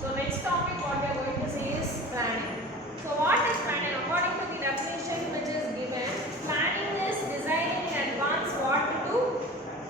So next topic what we are going to see is planning. So what is planning? According to the definition which is given, planning is deciding in advance what to do,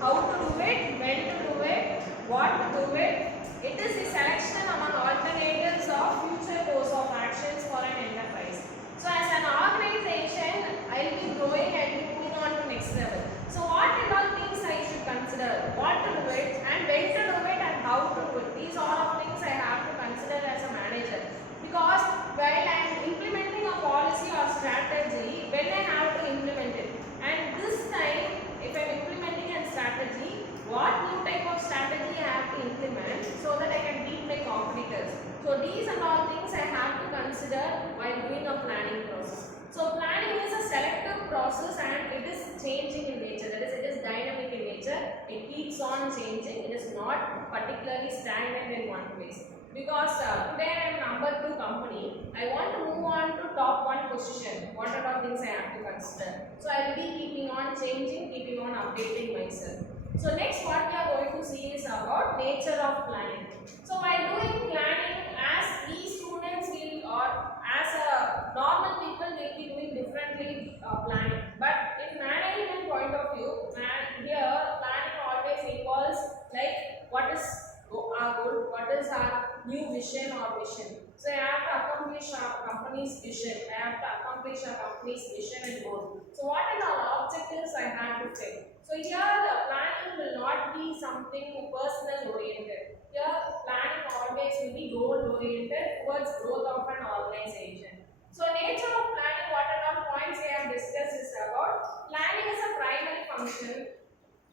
how to do it, when to do it, what to do it. It is the selection among alternatives of future course of actions for an enterprise. So as an organization, I will be growing and moving on to next level. So what are all things I should consider? What to do it and when to do it and how to do it. These are all things I have to consider as a manager. Because while I am implementing a policy or strategy, when I have to implement it. And this time, if I am implementing a strategy, what new type of strategy I have to implement so that I can beat my competitors. So these are all things I have to consider while doing a planning process. So planning is a selective process and it is changing in nature. That is, it is dynamic in nature. It keeps on changing. It is not particularly stagnant in one place. Because today I am number 2 company, I want to move on to top 1 position. What are all things I have to consider? So I will be keeping on changing, keeping on updating myself. So next what we are going to see is about nature of planning. So while doing planning, as these students will or as a normal people will be doing differently planning. But in management point of view, here planning always involves like what is our goal, what is our new vision or mission. So I have to accomplish our company's vision, I have to accomplish our company's mission and goal. So what are our objectives I have to take? So here the planning will not be something personal oriented. Here planning always will be goal oriented towards growth of an organization. So nature of planning, what are all points we have discussed is about planning is a primary function.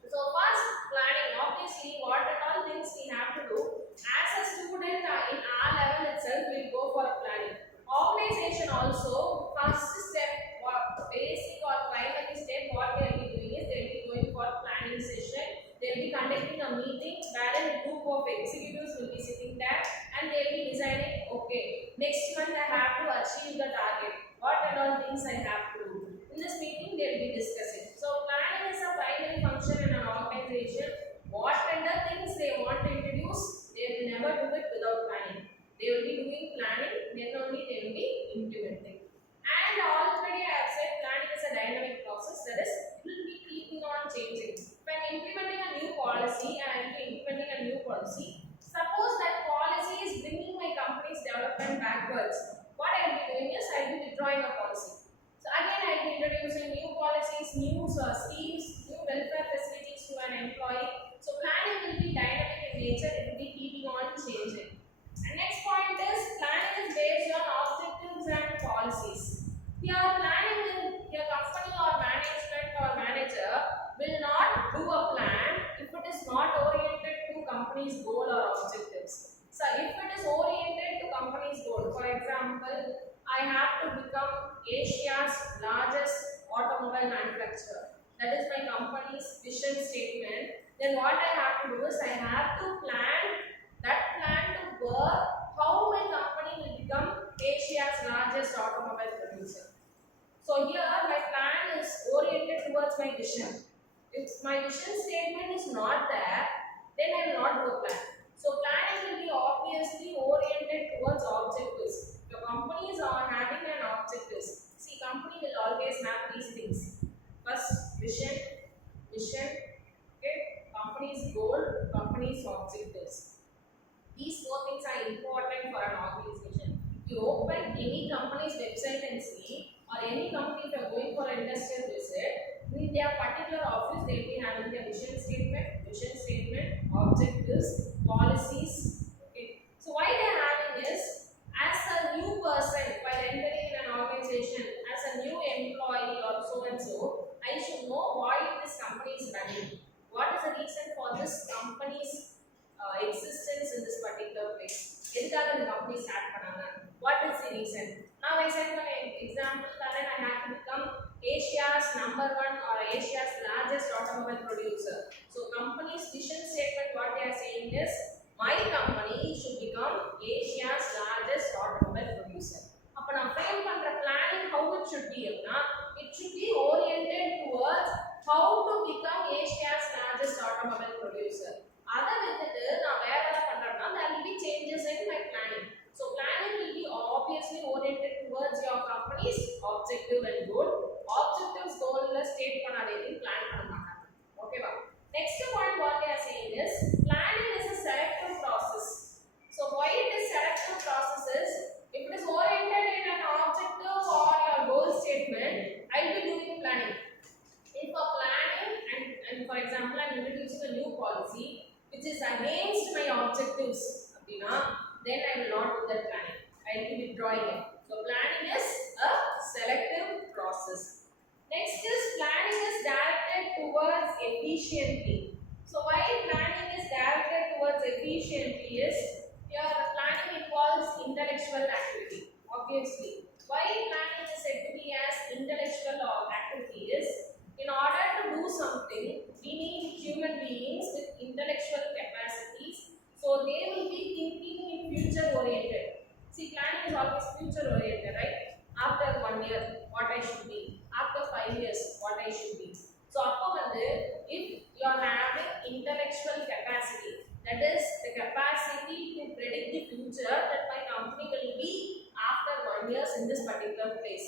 So first planning, obviously what are all things we have to do. As a student in our level itself we will go for planning. Organization also first step, basic or primary step what they will be doing is they will be going for planning session. They will be conducting a meeting wherein a group of executives will be sitting there and they will be deciding, okay, next month I have to achieve the target. What are all things I have to do? In this meeting they will be discussing. So planning is a primary function in an organization. What kind of things they want to introduce, they will never do it without planning. They will be doing planning, then only they will be implementing. And already I have said planning is a dynamic process, that is, it will be keeping on changing. When implementing a new policy, and I will be implementing a new policy, suppose that policy is bringing my company's development backwards. What I will be doing is I will be withdrawing a policy. So again I will be introducing new policies, new schemes, new welfare facilities to an employee. So planning will be dynamic in nature, it will be keeping on changing. And next point is planning is based on objectives and policies. Here planning will, your company or management or manager will not do a plan if it is not oriented to company's goal or objectives. So if it is oriented to company's goal, for example, I have to become Asia's largest automobile manufacturer. That is my company's vision statement. Then what I have to do is I have to plan that plan to work how my company will become Asia's largest automobile producer. So here my plan is oriented towards my vision. If my vision statement is not there, then I will not do a plan. So planning will be obviously oriented towards objectives. Your companies are having an objectives. See, company will always have these things. First, vision, okay, company's goal, company's objectives. These 4 things are important for an organization. You open any company's website and see, or any company if you are going for an industrial visit, in their particular office they will be having their vision statement, objectives, policies. Okay. So why they are having this? As a new person, while entering in an organization, as a new employee or so and so, I should know why this company is running. What is the reason for this company's existence in this particular place? எதுக்காக இந்த company start பண்ணாங்க? What is the reason? Now I said for example, then I have to become Asia's number 1 or Asia's largest automobile producer. So company's vision statement, what they are saying is, my company should become Asia's largest automobile producer. அப்ப நான் frame பண்ற planning how it should be அப்படினா, it should be oriented towards how to become Asia's largest automobile producer. அதை விட்டுட்டு நான் வேற என்ன பண்றேன்னா there will be changes in my planning. your company's objective and goal. Objectives goal la state பண்ணாதீங்க plan பண்ண மாட்டாங்க. ஓகேவா? Next point what they are saying is planning is a selective process. So why it is selective process is if it is oriented in an objective or your goal statement, I will be doing planning. If for planning and for example I am introducing a new policy which is against my objectives, then I will not do that planning. I will be withdrawing it. So planning is a selective process. Next is planning is directed towards efficiently. So why planning is directed towards efficiently is your planning involves intellectual activity. Obviously, why planning is said to be as intellectual activity is in order to do something, we need human beings with intellectual capacities. So they will be thinking in future oriented. See, planning is always future oriented, right? After 1 year, what I should be. After 5 years, what I should be. So, if you are having intellectual capacity, that is the capacity to predict the future that my company will be after 1 year in this particular place.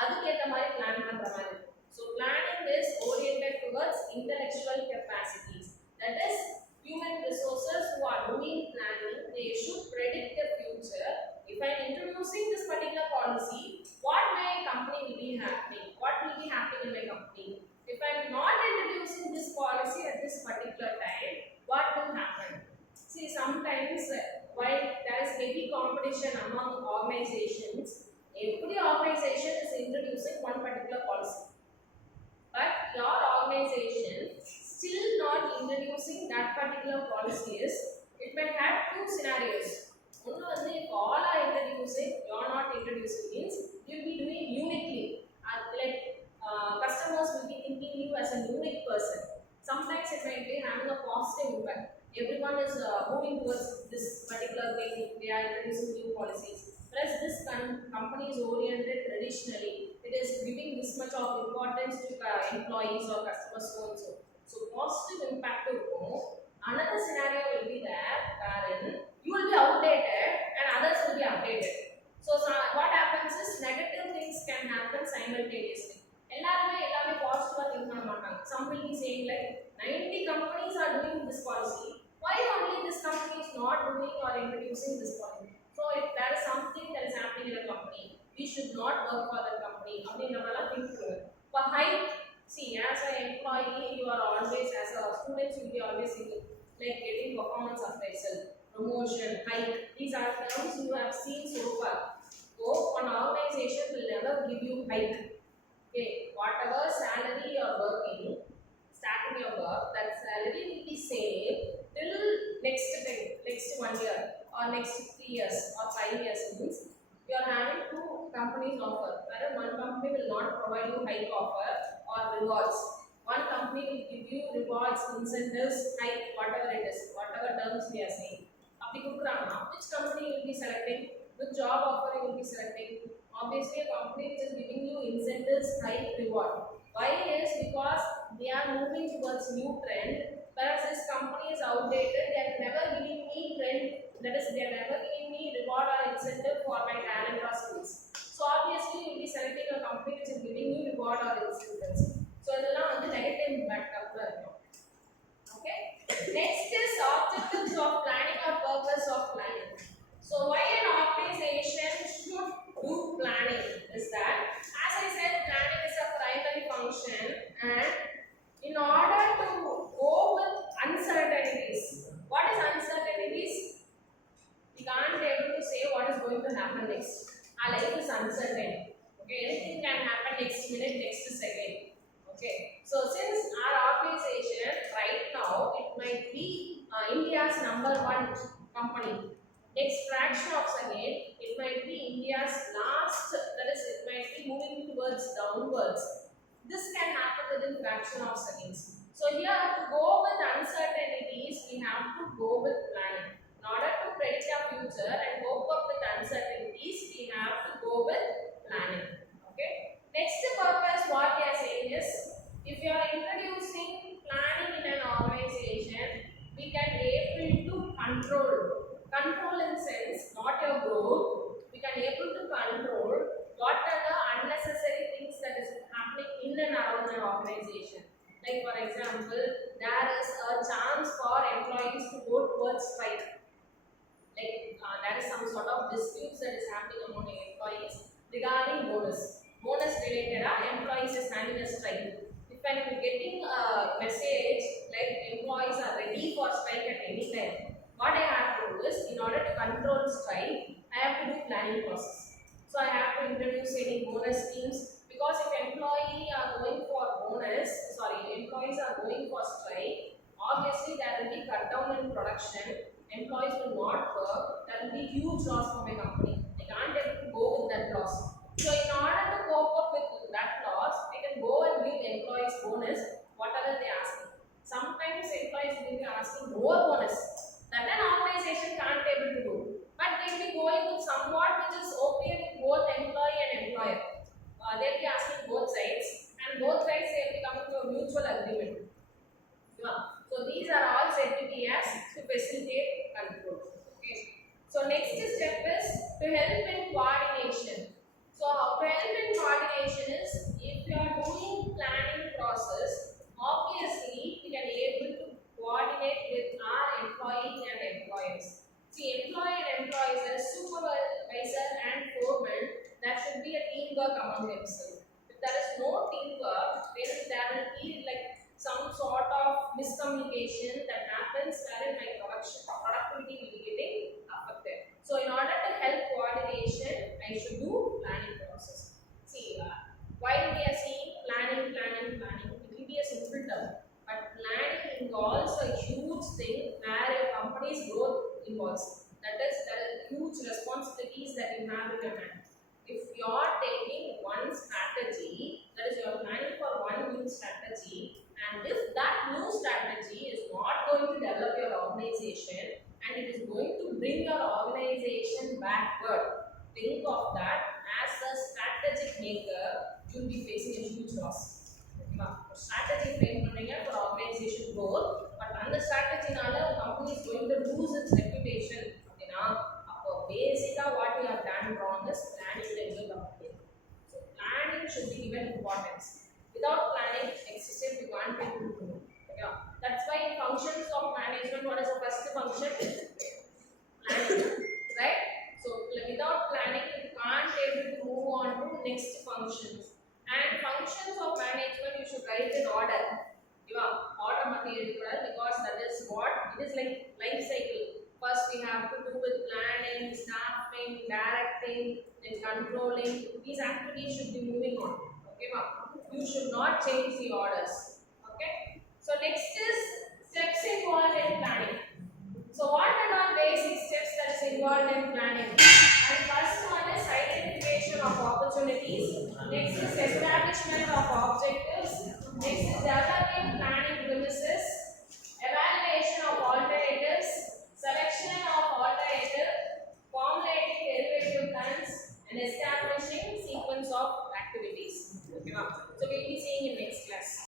அதுக்கேற்ற மாதிரி plan பண்ற மாதிரி. So planning is oriented towards intellectual capacities. That is, human resources who are doing planning, they should predict the future. If I am introducing this particular policy, what my company will be happening? What will be happening in my company? If I am not introducing this policy at this particular time, what will happen? See, sometimes while there is heavy competition among organizations, every organization is introducing one particular policy. But your organization still not introducing that particular policy is, it may have two scenarios. One is if all are introducing, you are not introducing means you will be doing uniquely. Customers will be thinking you as a unique person. Sometimes it may be having a positive impact. Everyone is moving towards this particular thing. They are introducing new policies. Whereas this company is oriented traditionally, it is giving this much of importance to employees or customers so and so. So positive impact to go. Another scenario will be there wherein you will be outdated and others will be updated. So what happens is negative things can happen simultaneously. எல்லாமே பாசிட்டிவா think பண்ண மாட்டாங்க. Some will be saying like 90 companies are doing this policy. Why only this company is not doing or introducing this policy? So if there is something that is happening in a company, we should not work for that company. அப்படின்றதெல்லாம் think பண்ணுங்க. For hike, see, as an employee, you are always, as a student, you will be always thinking like getting performance appraisal, promotion, hike. These are terms you have seen so far. So an organization will never give you hike. Okay, whatever salary you are working, starting your work, that salary will be same till next 1 year or next 3 years or 5 years means you are having two companies offer. Whereas one company will not provide you hike offer or rewards. One company will give you rewards, incentives, hike, whatever it is, whatever terms we are saying. Which company you will be selecting? Which job offer you will be selecting? Obviously, a company which is giving you incentives, hike, reward. Why is because they are moving towards new trend. Whereas this company is outdated, they are never giving me trend. That is, they are never giving me reward or incentive for my talent or skills. So obviously, you will be selecting a company which is giving you reward or incentives. So this is the negative impact of the. Okay. Next is objectives of planning or purpose of planning. So why an organization should do planning is that, as I said, planning is a primary function, and in order to go with uncertainties. What is uncertainties? We can't be able to say what is going to happen next. Our life is uncertain. Okay, anything can happen next minute, next second. Okay, so since our organization right now, it might be India's #1 company. Next fraction of second, it might be India's last, that is, it might be moving towards downwards. This can happen within fraction of seconds. So here, to go with uncertainties, we have to go with planning. In order to predict our future and cope up with uncertainties, we have to go with planning. Okay. Next purpose, what we are saying is, if you are introducing planning in an organization, we can able to control in sense, not your growth. We can able to control what are strike. Like there is some sort of disputes that is happening among the employees regarding bonus. Bonus related, employees is having a strike. If I am getting a message like employees are ready for strike at any time, what I have to do is, in order to control strike, I have to do planning process. So I have to introduce any bonus schemes, because if employees are going for strike, obviously there will be cut down in production, employees will not work, there will be huge loss for my company. I can't able to go with that loss. So in order to cope up with that loss, I can go and give employees bonus, whatever they ask. Sometimes employees will be asking more bonus that an organization can't able to do. But they will be going with somewhat which is okay with both employee and employer. They will be asking both sides, and both sides they will be coming to a mutual agreement. Yeah. So these are all said to be as to facilitate control. Okay. So next step is to help in coordination. So how to help in coordination is, if you are doing planning process, obviously we can able to coordinate with our employees and employers. See, employee and employees as supervisor and foreman, there should be a teamwork among themselves. If there is no teamwork, then there will be like some sort of miscommunication that happens wherein my productivity will be getting affected. So in order to help coordination, I should do planning process. See, while we are seeing planning, it will be a simple term, but planning involves a huge thing where your company's growth involves. That is, there are huge responsibilities that you have in your hand. If you are taking one strategy, that is, you are planning for one new strategy, and if that new strategy is not going to develop your organization and it is going to bring your organization backward, think of that as a strategic maker, you will be facing a huge loss. Strategy frame for organization growth, but on the strategy, company is going to lose its reputation. Basically, what we have done wrong is planning the company. So planning should be given importance. Without planning, existence we can't be able to do. Yeah. That's why in functions of management, what is the first function? Planning. Right? So without planning, you can't able to move on to next functions. And functions of management, you should write in order. Yeah, order material because that is what it is, like life cycle. First we have to do with planning, staffing, directing, then controlling. These activities should be moving on. Okay, ma'am. You should not change the orders. Okay. So next is steps involved in planning. So what are the basic steps that is involved in planning? And first